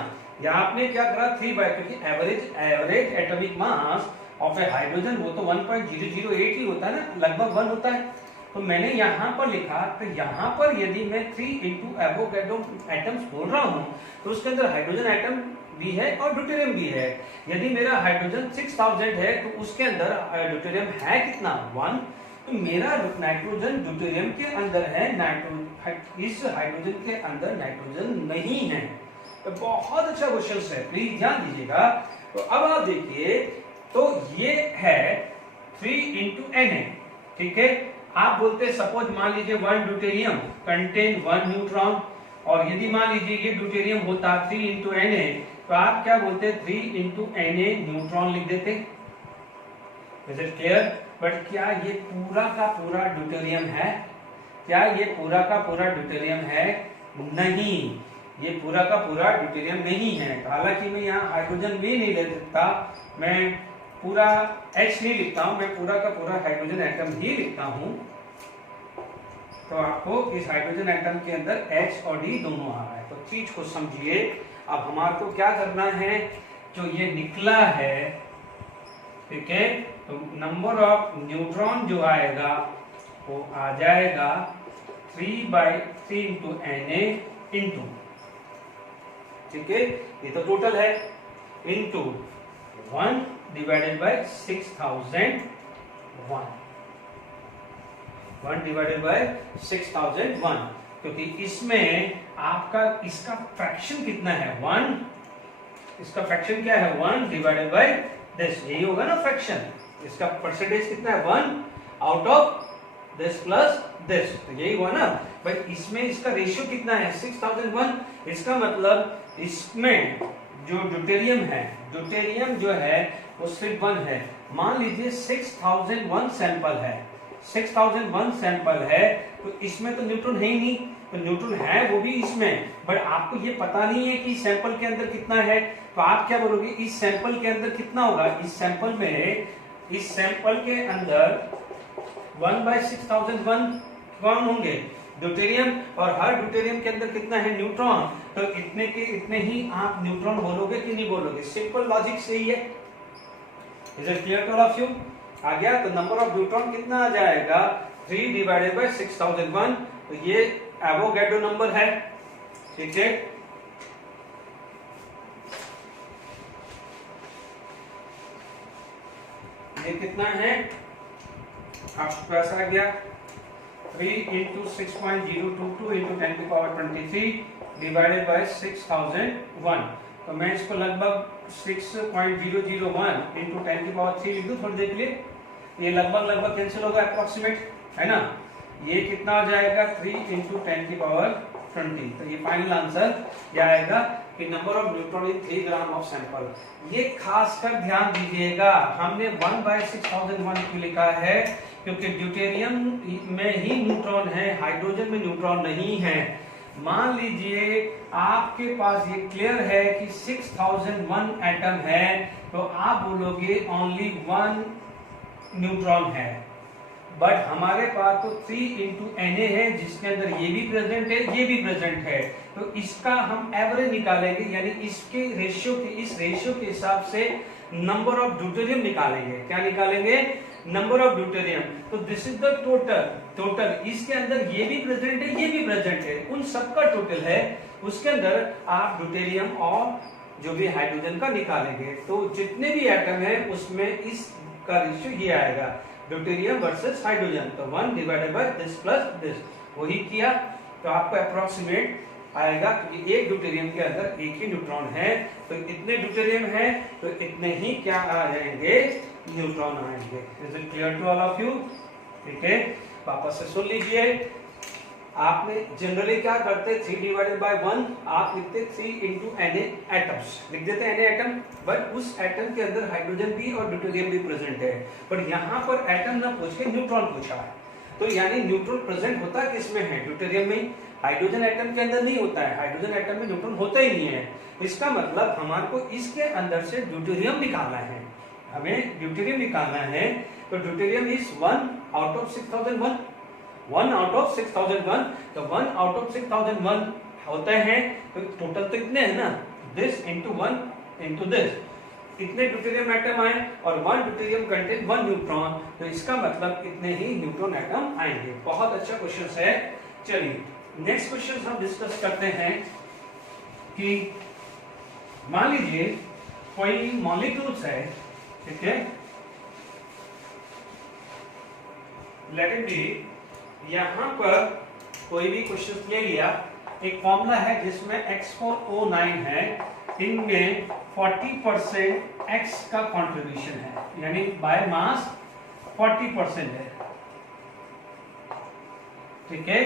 यहाँ आपने क्या करा 3 बाय, क्योंकि average atomic mass of A hydrogen वो तो 1.008 ही होता है ना, लगभग 1 होता है। तो मैंने यहाँ पर लिखा, तो यहाँ पर यदि मैं 3 into एवोगैड्रो एटम्स बोल रहा हूँ तो उसके अंदर हाइड्रोजन एटम भी है और ड्यूटेरियम भी है। यदि मेरा हाइड्रोजन 6000 है तो उसके अंदर ड्यूटेरियम है कितना, 1। तो मेरा नाइट्रोजन ड्यूटेरियम के अंदर है, इस हाइड्रोजन के अंदर नाइट्रोजन नहीं है। तो बहुत अच्छा क्वेश्चन है, प्लीज ध्यान दीजिएगा। तो अब आप देखिए, तो ये है 3 into Na, ठीक है। आप बोलते सपोज मान लीजिए 1 ड्यूटेरियम कंटेन 1 न्यूट्रॉन, और यदि मान लीजिए ये ड्यूटेरियम होता 3 into Na, तो आप क्या बोलते 3 into Na न्यूट्रॉन लिख देते। Is it clear? बट क्या ये पूरा का पूरा ड्यूटेरियम है? क्या ये पूरा का पूरा ड्यूटेरियम है? नहीं, ये पूरा का पूरा ड्यूटेरियम नहीं है। हालांकि मैं यहाँ हाइड्रोजन भी नहीं ले सकता, मैं पूरा H नहीं लिखता हूं, मैं पूरा का पूरा हाइड्रोजन एटम ही लिखता हूं। तो आपको इस हाइड्रोजन एटम के अंदर H और D दोनों आ रहा है। तो चीज को समझिए। अब हमारे को क्या करना है, जो ये निकला है, ठीक है, तो नंबर ऑफ न्यूट्रॉन जो आएगा वो आ जाएगा 3/3 into Na इंटू, ठीक है, ये तो टोटल है, into 1 divided by 6001, 1 divided by 6001, क्योंकि इसमें आपका इसका फ्रैक्शन कितना है, 1। इसका फ्रैक्शन क्या है, 1 डिवाइडेड बाय दिस, यही होगा ना फ्रैक्शन। इसका परसेंटेज कितना है, 1 out of this plus this, तो यही हुआ ना भाई। इसमें इसका रेशियो कितना है, 6001। इसका मतलब इसमें जो ड्यूटेरियम है, ड्यूटेरियम जो है वो सिर्फ 1 है। मान लीजिए 6001 सैंपल है, 6001 सैंपल है, तो इसमें तो न्यूट्रॉन है ही नहीं, तो न्यूट्रॉन है वो भी इसमें, बट आपको ये पता नहीं है कि सैंपल के अंदर कितना है। तो आप क्या बोलोगे, इस सैंपल के अंदर कितना होगा, इस सैंपल में, इस सैंपल के अंदर 1/6001 कौन होंगे, ड्यूटेरियम, और हर ड्यूटेरियम के अंदर कितना है, न्यूट्रॉन। तो इतने के इतने ही आप न्यूट्रॉन बोलोगे कि नहीं बोलोगे, सिंपल लॉजिक से ही है। Is it clear to all of you? आ गया। तो नंबर ऑफ न्यूट्रॉन कितना आ जाएगा, 3 डिवाइडेड बाय 6001, तो ये एवोगैड्रो नंबर है, ठीक है। ये कितना है आपके पास आ गया, 3 into 6.022 into 10 to power 23 divided by 6001। तो मैं इसको लगभग 6.001 into 10 की पावर 3 लिख दूं थोड़ी देर के लिए, ये लगभग कैंसिल होगा, अप्रोक्सीमेट है ना। ये कितना आ जाएगा, 3 into 10 की पावर 20। तो ये फाइनल आंसर यह आएगा कि number of neutron in 3 gram of sample. ये खासकर ध्यान दीजिएगा, हमने 1/6001 क्यों लिखा है, क्योंकि ड्यूटेरियम में ही न्यूट्रॉन है, हाइड्रोजन में न्यूट्रॉन नहीं है। मान लीजिए आपके पास ये क्लियर है कि 6001 एटम है, तो आप बोलोगे ओनली 1 न्यूट्रॉन है, बट हमारे पास तो 3 into Na है, जिसके अंदर ये भी प्रेजेंट है, ये भी प्रेजेंट है। तो इसका हम एवरेज निकालेंगे, यानी इसके रेशियो के, इस रेशियो के हिसाब से नंबर ऑफ ड्यूटेरियम निकालेंगे। क्या निकालेंगे, नंबर ऑफ ड्यूटेरियम। तो दिस इज द टोटल इसके अंदर ये भी प्रेजेंट है, ये भी प्रेजेंट है, उन सबका टोटल है। उसके अंदर आप ड्यूटेरियम और जो भी हाइड्रोजन का निकालेंगे, तो जितने भी एटम है उसमें इसका रेशियो ये आएगा, ड्यूटेरियम वर्सेस हाइड्रोजन। तो 1 divided by this plus this, वही किया। तो आपको अप्रोक्सीमेट आएगा, क्योंकि एक ड्यूटेरियम के अंदर एक ही न्यूट्रॉन है, तो इतने ड्यूटेरियम है तो इतने ही क्या आ जाएंगे, न्यूट्रॉन आएंगे। Is it clear to all of you? ठीक है, वापस से सुन लीजिए। आपने जनरली क्या करते 3 डिवाइडेड बाय 1 आप लिखते 3 into Na एटम्स लिख देते Na एटम, बट उस एटम के अंदर हाइड्रोजन भी और ड्यूटेरियम भी प्रेजेंट है। पर यहाँ पर एटम ना पूछ के न्यूट्रॉन पूछा है, तो यानी न्यूट्रॉन प्रेजेंट होता किसमें है, ड्यूटेरियम में। हाइड्रोजन एटम के अंदर नहीं होता है, हाइड्रोजन एटम में न्यूट्रॉन होता ही नहीं है। इसका मतलब हमारे को इसके अंदर से ड्यूटेरियम निकालना है, हमें ड्यूटेरियम निकालना है। तो deuterium is 1 out of 6001, 1 out of 6001, तो 1 out of 6001 होता है, तो टोटल तो इतने हैं ना, this into 1 into this, इतने ड्यूटेरियम एटम आए और 1 ड्यूटेरियम कंटेन 1 न्यूट्रॉन, तो इसका मतलब इतने ही न्यूट्रॉन एटम आएंगे। बहुत अच्छा क्वेश्चन है। चलिए नेक्स्ट क्वेश्चन हम डिस्कस करते हैं कि मान लीजिए कोई मॉलिक्यूल्स है, ठीक है, लेट इट बी, यहां पर कोई भी क्वेश्चन ले लिया, एक फॉर्मूला है जिसमें X4O9 है, इनमें 40% X का कंट्रीब्यूशन है, यानी बाय मास 40% है, ठीक है,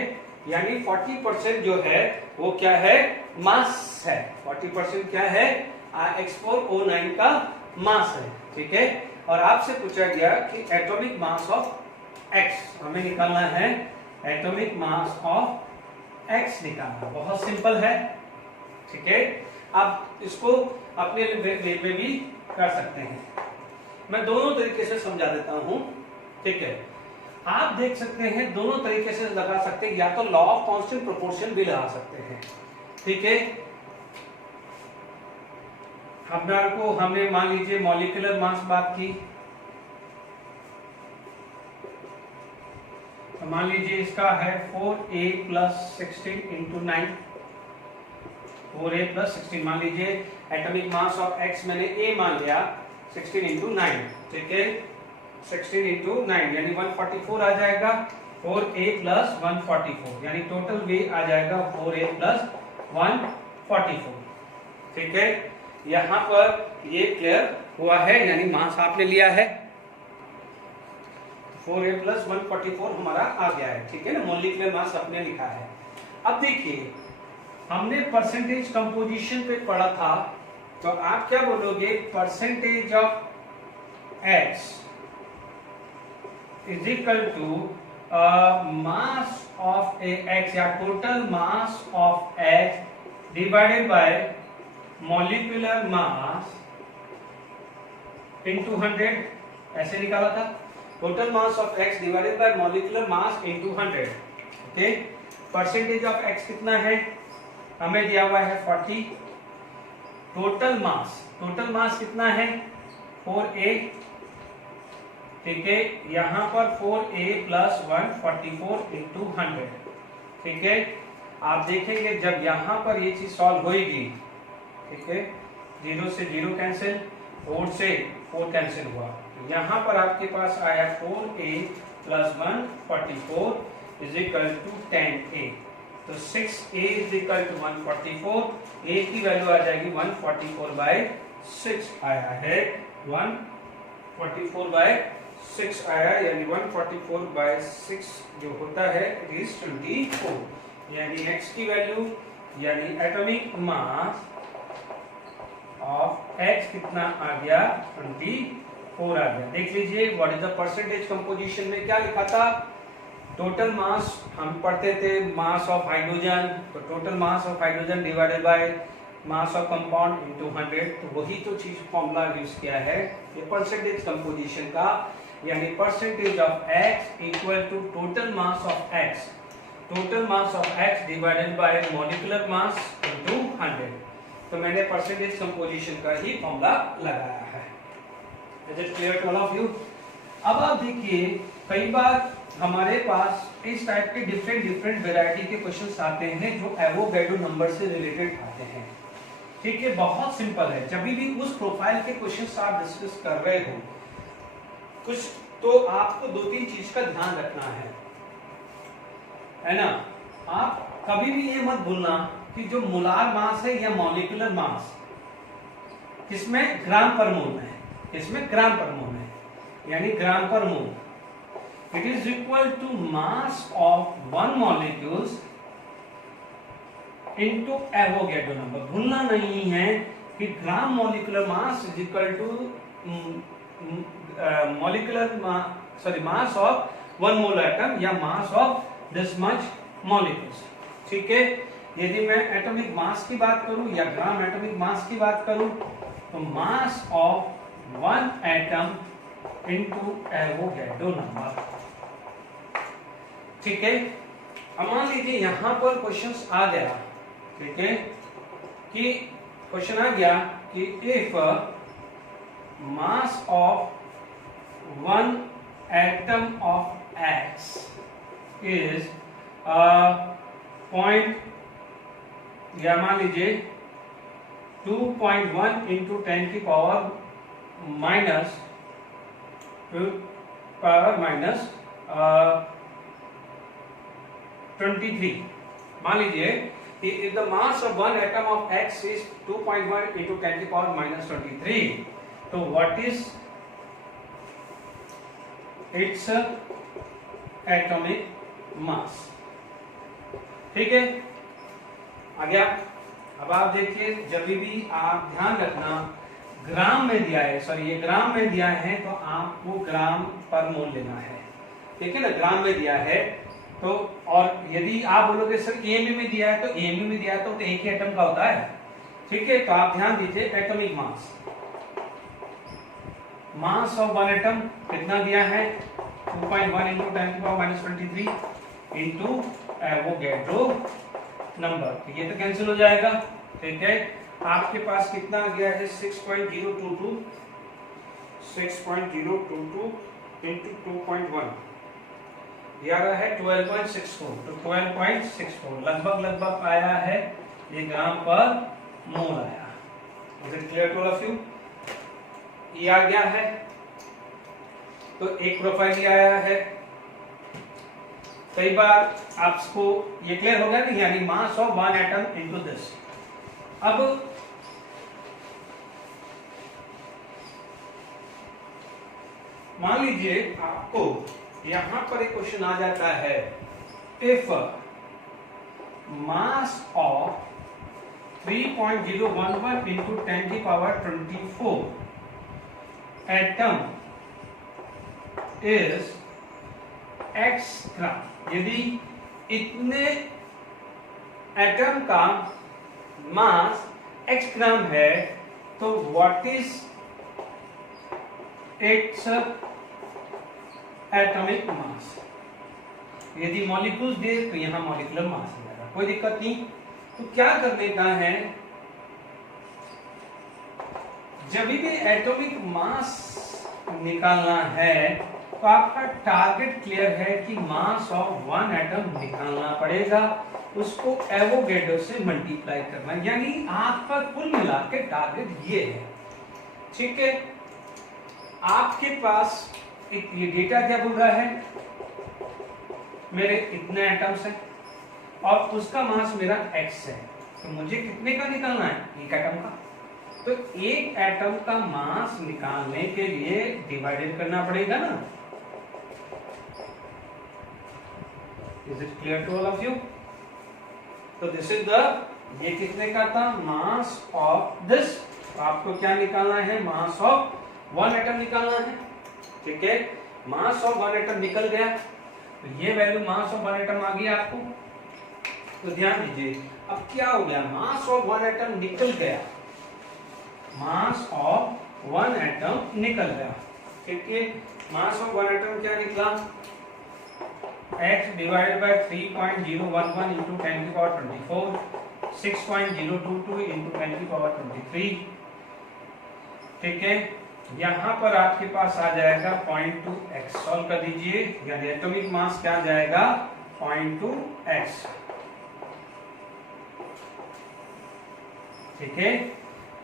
यानी 40% जो है वो क्या है, मास है। 40% क्या है, X4O9 का मास है, ठीक है। और आपसे पूछा गया कि एटॉमिक मास ऑफ X हमें निकालना है, एटॉमिक मास ऑफ X निकालना, बहुत सिंपल है, ठीक है। आप इसको अपने वे में भी कर सकते हैं, मैं दोनों तरीके से समझा देता हूं, ठीक है। आप देख सकते हैं दोनों तरीके से लगा सकते हैं, या तो लॉ ऑफ कांस्टेंट प्रोपोर्शन भी लगा सकते हैं, ठीक है। हमने मान लीजिए मॉलिक्यूलर मास बात की, तो मान लीजिए इसका है 4a + 16 × 9, 4a + 16, मान लीजिए एटॉमिक मास ऑफ X मैंने a मान लिया, 16 × 9, ठीक है, 16 × 9 यानी 144 आ जाएगा, 4a + 144 यानी टोटल वेट आ जाएगा 4a + 144, ठीक है। यहां पर ये क्लियर हुआ है, यानी मास आपने लिया है, 4a + 144 हमारा आ गया है, ठीक है ना, मॉलिक्यूलर मास आपने लिखा है। अब देखिए हमने परसेंटेज कंपोजिशन पे पढ़ा था, तो आप क्या बोलोगे, percentage of X is equal to mass of X या total mass of X divided by molecular mass into 100, ऐसे निकाला था, total mass of X divided by molecular mass into 100, okay. Percentage of X कितना है, हमें दिया हुआ है 40, टोटल मास कितना है 4a, ठीक है, यहां पर 4a + 144 × 100, ठीक है। आप देखेंगे जब यहां पर ये चीज सॉल्व होगी, ठीक है, 0 से 0 कैंसिल, 4 से 4 कैंसिल हुआ, तो यहां पर आपके पास आया 4a + 144 = 10a, तो 6a = 144, a की वैल्यू आ जाएगी 144/6 आया है, 144/6 आया, यानी 144/6 जो होता है इज 24, यानी X की वैल्यू यानी एटॉमिक मास ऑफ X कितना आ गया, 24 आ गया। देख लीजिए what is the percentage composition में क्या लिखा था, टोटल मास हम पढ़ते थे मास ऑफ हाइड्रोजन, तो total mass of hydrogen divided by mass of compound into 100, तो वही तो चीज फॉर्मूला यूज किया है ये परसेंटेज कंपोजिशन का, यानी percentage of X equal to total mass of X, total mass of X divided by molecular mass into 100, तो मैंने परसेंटेज कंपोजिशन का ही फॉर्मूला लगाया है। Is it clear to all of you? अब आप देखिए कई बार हमारे पास इस टाइप के डिफरेंट वैरायटी के क्वेश्चंस आते हैं जो एवोगैड्रो नंबर से रिलेटेड आते हैं, ठीक है, बहुत सिंपल है। जब भी उस प्रोफाइल के क्वेश्चंस आप डिस्कस कर रहे हो कुछ, तो आपको 2-3 चीज का ध्यान रखना है ना। आप कभी भी ये मत भूलना कि जो मोलार मास है या मॉलिक्यूलर मास किसमें ग्राम पर मोल है, किसमें ग्राम पर मोल है, यानी ग्राम पर mole, it is equal to mass of 1 molecules into Avogadro number. भूलना नहीं है कि gram molecular mass is equal to mass of 1 mole atom या mass of this much molecules. ठीक है, यदि मैं एटॉमिक मास की बात करूं या ग्राम एटॉमिक मास की बात करूं तो मास of 1 atom into Avogadro number. ठीक है, अब मान लीजिए यहां पर क्वेश्चंस आ गया, ठीक है, कि क्वेश्चन आ गया कि if mass of 1 atom of x is point या मान लीजिए 2.1 इंटू 10 की पावर माइनस 23। मान लीजिए if the mass of one atom of X is 2.1 into 10 to the power minus 23, तो what is its atomic mass? ठीक है, आ गया। अब आप देखिए, जब भी आप ध्यान रखना ग्राम में दिया है, सॉरी ये ग्राम में दिया है तो आपको ग्राम पर मोल लेना है। ठीक है ना, ग्राम में दिया है तो, और यदि आप बोलोगे सर एमई में दिया है तो एमई में दिया है तो एक ही एटम का होता है। ठीक है, तो आप ध्यान दीजिए atomic mass, mass of 1 atom कितना दिया है 2.1 into 10 to the power minus 23 into Avogadro number. तो ये तो कैंसिल हो जाएगा। ठीक है, आपके पास कितना आ गया है 6.022 into 2.1 ये आ रहा है 12.64, तो 12.64 लगभग आया है, ये ग्राम पर मोल आया। Is it clear to all of you? ये आ गया है, तो एक प्रोफाइल ये आया है। कई बार आपको ये क्लियर होगा ना, यानी मास ऑफ 1 एटम इनटू दिस। अब मान लीजिए आपको यहां पर एक क्वेश्चन आ जाता है, इफ मास ऑफ 3.011 इंटू 10 की पावर 24 एटम इज x ग्राम, यदि इतने एटम का मास x ग्राम है तो what is its atomic mass. यदि मॉलिक्यूल्स दे तो यहां मॉलिक्यूलर मास मिलेगा, कोई दिक्कत नहीं। तो क्या करने का है, जब भी एटॉमिक मास निकालना है तो आपका टारगेट क्लियर है कि मास ऑफ 1 एटम निकालना पड़ेगा, उसको एवोगैड्रो से मल्टीप्लाई करना, यानी आपका कुल मिला के टारगेट ये है। ठीक है, आपके पास एक ये डेटा क्या बोल रहा है, मेरे इतने एटम्स हैं और उसका मास मेरा x है, तो मुझे कितने का निकालना है, एक एटम का। तो एक एटम का मास निकालने के लिए डिवाइडेड करना पड़ेगा ना। Is it clear to all of you? तो दिस इज द, ये कितने का था, मास ऑफ दिस। तो आपको क्या निकालना है, मास ऑफ 1 एटम निकालना है। ठीक है, मास ऑफ 1 एटम निकल गया, तो ये वैल्यू मास ऑफ 1 एटम आ गई आपको। तो ध्यान दीजिए, अब क्या हो गया, मास ऑफ 1 एटम निकल गया, मास ऑफ 1 एटम निकल गया। ठीक है, मास ऑफ 1 एटम क्या निकला, x डिवाइडेड बाय 3.011 into 10 की पावर 24, 6.022 into 10 की पावर 23। ठीक है, यहां पर आपके पास आ जाएगा 0.2x, सॉल्व कर दीजिए, यानी एटॉमिक मास क्या आ जाएगा 0.2x। ठीक है,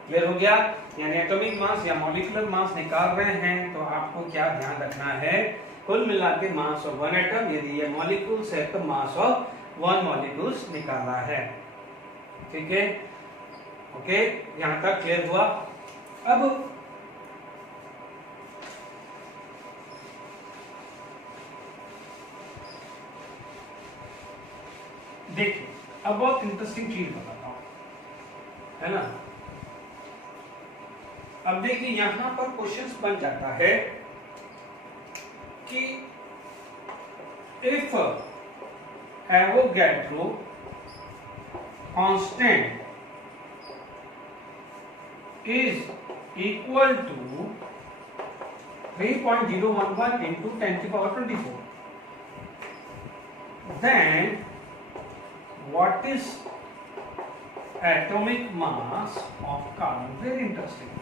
क्लियर हो गया? यानी एटॉमिक मास या मॉलिक्यूलर मास निकाल रहे हैं तो आपको क्या ध्यान रखना है, कुल मिला के मास ऑफ 1 एटम, यदि ये मॉलिक्यूल्स है तो मास ऑफ 1 मॉलिक्यूल्स निकालना है। ठीक है, ओके, यहां तक क्लियर हुआ? अब देखिए अब बहुत इंटरेस्टिंग चीज बताता हूं, है ना। अब देखिए यहां पर क्वेश्चन बन जाता है कि if Avogadro constant is equal to 3.011 into 10 to the power 24, then what is atomic mass of carbon? Very interesting.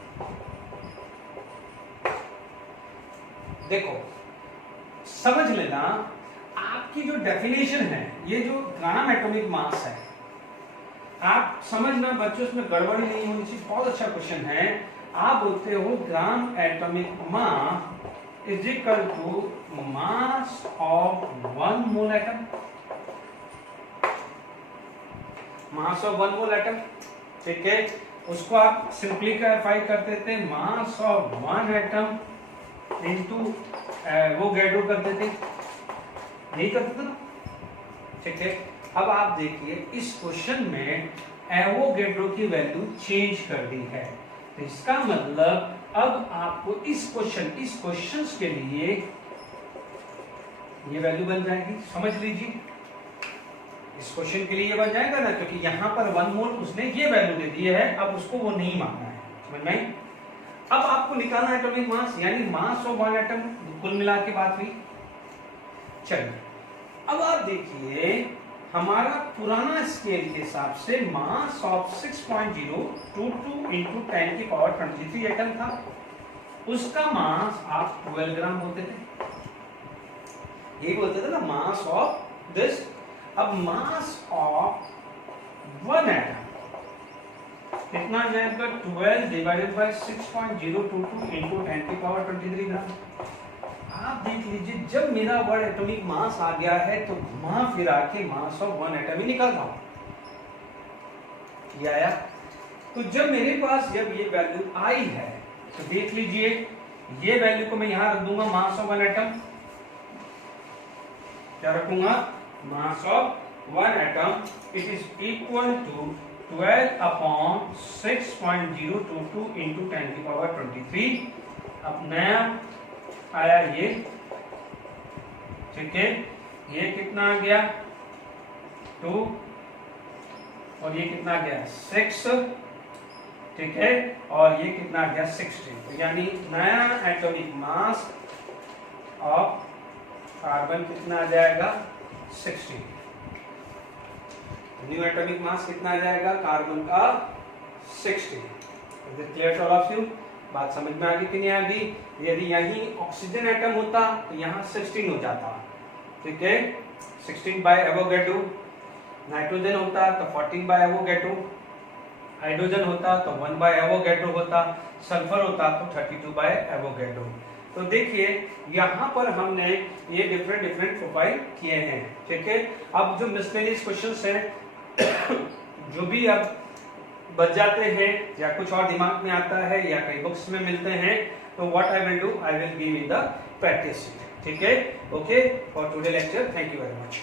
देखो समझ लेना, आपकी जो डेफिनेशन है, ये जो ग्राम एटॉमिक मास है, आप समझना बच्चों, इसमें गड़बड़ी नहीं होनी चाहिए। बहुत अच्छा क्वेश्चन है। आप बोलते हो gram atomic mass is equal to mass of 1 mole atom, mass of 1 mole atom, ठीक है। उसको आप सिंप्लीफाई कर देते, mass of 1 atom into Avogadro कर देते, नहीं करते थे ना, ठीक है। अब आप देखिए इस क्वेश्चन में एवोगैड्रो की वैल्यू चेंज कर दी है, तो इसका मतलब अब आपको इस क्वेश्चन के लिए ये वैल्यू बन जाएगी। समझ लीजिए, इस क्वेश्चन के लिए ये बन जाएगा ना, क्योंकि यहां पर 1 मोल उसने ये वैल्यू दे दी है, अब उसको वो नहीं मानना है। समझ में आई? अब आपको निकालना है एटॉमिक मास, यानी मास ऑफ 1 एटम, कुल मिला के बात हुई। चलिए अब आप देखिए, हमारा पुराना स्केल के हिसाब से मास ऑफ 6.022 इंटू 10 की पावर 23 एटम था, उसका मास आप 12 ग्राम बोलते थे, ये बोलते थे ना मास ऑफ दिस। अब मास ऑफ 1 एटम कितना आ जाएगा, 12 डिवाइडेड बाय 6.022 इंटू 10 की पावर 23 ग्राम। आप देख लीजिए, जब मेरा वर्ड एटॉमिक मास आ गया है तो घुमा फिरा के मास ऑफ 1 एटम ही निकालता हूं, ये आया। तो जब मेरे पास जब ये वैल्यू आई है तो देख लीजिए, ये वैल्यू को मैं यहां रख दूंगा, मास ऑफ 1 एटम, क्या रखूंगा, mass of 1 atom it is equal to 12 upon 6.022 into 10 की पावर 23। अब नया आया ये, ठीक है, ये कितना आ गया 2 और ये कितना आ गया 6, ठीक है, और ये कितना आ गया 16। तो यानी नया एटॉमिक मास ऑफ कार्बन कितना आ जाएगा 16। न्यू एटॉमिक मास कितना आ जाएगा कार्बन का 16। Is it clear to all of you? बात समझ में आ गई कि नहीं आ गई? यदि यही ऑक्सीजन एटम होता तो यहाँ 16 हो जाता, ठीक है, 16 बाय एवोगैड्रो। नाइट्रोजन होता तो 14 बाय एवोगैड्रो, हाइड्रोजन होता तो 1 बाय एवोगैड्रो होता, सल्फर होता तो 32 बाय एवोगैड्रो। तो देखिए यहाँ पर हमने ये डिफरेंट प्रोफाइल किए हैं, ठीक है। अब जो मिसलेनियस क्वेश्चंस हैं जो भी अब बच जाते हैं या कुछ और दिमाग में आता है या कई बुक्स में मिलते हैं, तो what I will do, I will give you the practice, ठीक है। Okay, for today lecture, thank you very much.